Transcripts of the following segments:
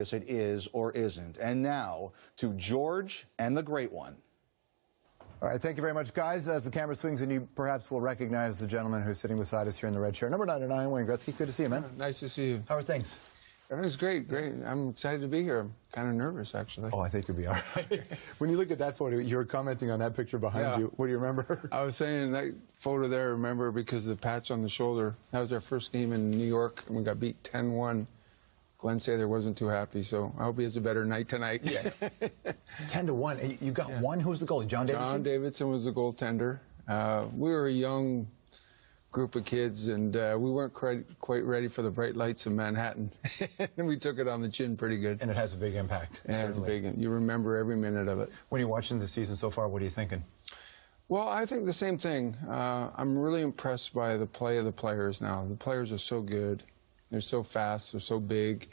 Yes, it is or isn't. And now to George and the Great One. All right, thank you very much, guys. As the camera swings, and you perhaps will recognize the gentleman who's sitting beside us here in the red chair. Number 99, Wayne Gretzky. Good to see you, man. Nice to see you. How are things? It's great, great. I'm excited to be here. I'm kind of nervous, actually. Oh, I think you'll be all right. When you look at that photo, you were commenting on that picture behind you. What do you remember? I was saying that photo there, I remember, because of the patch on the shoulder. That was our first game in New York, and we got beat 10-1. Glenn Sather wasn't too happy, so I hope he has a better night tonight. Yes. 10-1. You got one. Who was the goalie? John Davidson? John Davidson was the goaltender. We were a young group of kids, and we weren't quite ready for the bright lights of Manhattan. And we took it on the chin pretty good. And it has a big impact. It has a big. You remember every minute of it. When you're watching the season so far, what are you thinking? Well, I think the same thing. I'm really impressed by the play of the players now. The players are so good. They're so fast. They're so big.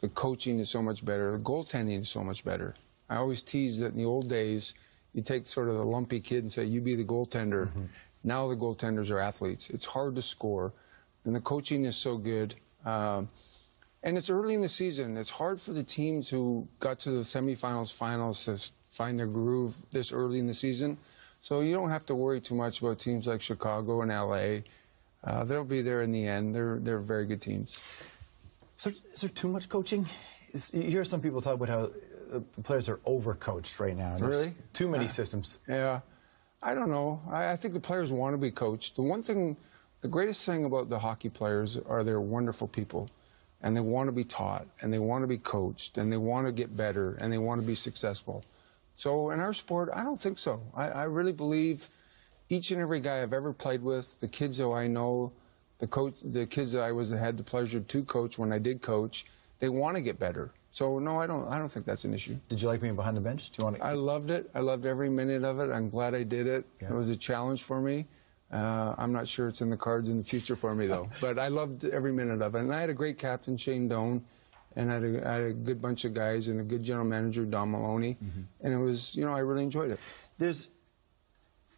The coaching is so much better. The goaltending is so much better. I always tease that in the old days, you take sort of the lumpy kid and say, you be the goaltender. Mm-hmm. Now the goaltenders are athletes. It's hard to score, and the coaching is so good. And it's early in the season. It's hard for the teams who got to the semifinals, finals to find their groove this early in the season. So you don't have to worry too much about teams like Chicago and LA. They'll be there in the end. They're very good teams. So is there too much coaching? You hear some people talk about how the players are overcoached right now. Really? Too many systems. Yeah. I don't know. I think the players want to be coached. The greatest thing about the hockey players are they're wonderful people, and they want to be taught, and they want to be coached, and they want to get better, and they want to be successful. So in our sport, I don't think so. I really believe each and every guy I've ever played with, the kids who I know, the kids that I had the pleasure to coach when I did coach, they want to get better. So no, I don't think that's an issue. Did you like being behind the bench? Do you want to? I loved it. I loved every minute of it. I'm glad I did it. Yeah. It was a challenge for me. I'm not sure it's in the cards in the future for me though. But I loved every minute of it. And I had a great captain, Shane Doan, and I had a good bunch of guys and a good general manager, Don Maloney. Mm-hmm. And it was, I really enjoyed it.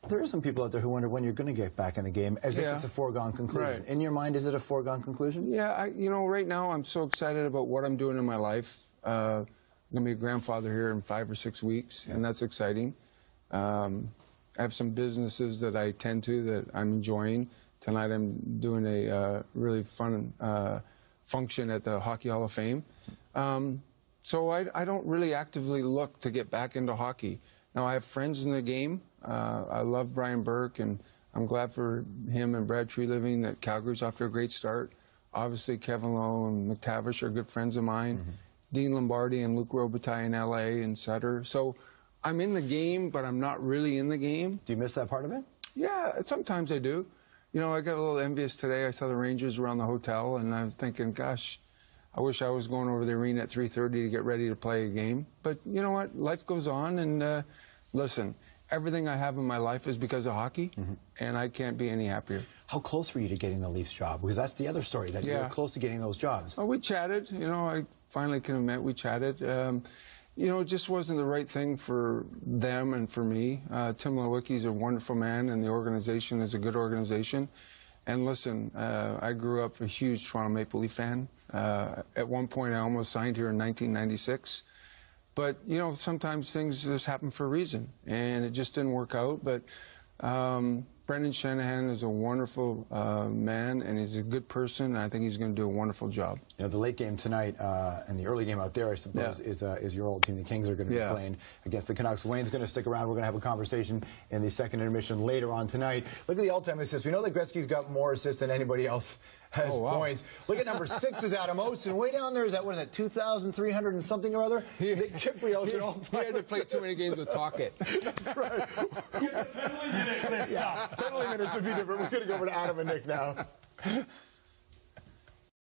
There are some people out there who wonder when you're going to get back in the game, as if it's a foregone conclusion. Right. In your mind, is it a foregone conclusion? Yeah, right now I'm so excited about what I'm doing in my life. I'm going to be a grandfather here in 5 or 6 weeks, and that's exciting. I have some businesses that I tend to that I'm enjoying. Tonight I'm doing a really fun function at the Hockey Hall of Fame. So I don't really actively look to get back into hockey. Now, I have friends in the game. I love Brian Burke, and I'm glad for him and Brad Treliving that Calgary's off to a great start. Obviously, Kevin Lowe and McTavish are good friends of mine. Mm-hmm. Dean Lombardi and Luc Robitaille in L.A. and Sutter. So I'm in the game, but I'm not really in the game. Do you miss that part of it? Yeah, sometimes I do. I got a little envious today. I saw the Rangers around the hotel, and I was thinking, gosh, I wish I was going over the arena at 3:30 to get ready to play a game. But you know what? Life goes on, and listen, everything I have in my life is because of hockey, and I can't be any happier. How close were you to getting the Leafs job? Because that's the other story, that you were close to getting those jobs. Oh, we chatted. I finally can admit we chatted. It just wasn't the right thing for them and for me. Tim Lewicki's a wonderful man, and the organization is a good organization. And listen, I grew up a huge Toronto Maple Leaf fan. At one point, I almost signed here in 1996. But, sometimes things just happen for a reason, and it just didn't work out. But Brendan Shanahan is a wonderful man, and he's a good person, and I think he's going to do a wonderful job. The late game tonight and the early game out there, I suppose, is your old team. The Kings are going to be playing against the Canucks. Wayne's going to stick around. We're going to have a conversation in the second intermission later on tonight. Look at the all-time assists. We know that Gretzky's got more assists than anybody else has points. Look at number 6 is Adam Oates, and way down there is that, what is that, 2,300 and something or other? Nick Kiprios are all time. He had to play too many games with Talkett. That's right. Penalty minutes would be different. We're going to go over to Adam and Nick now.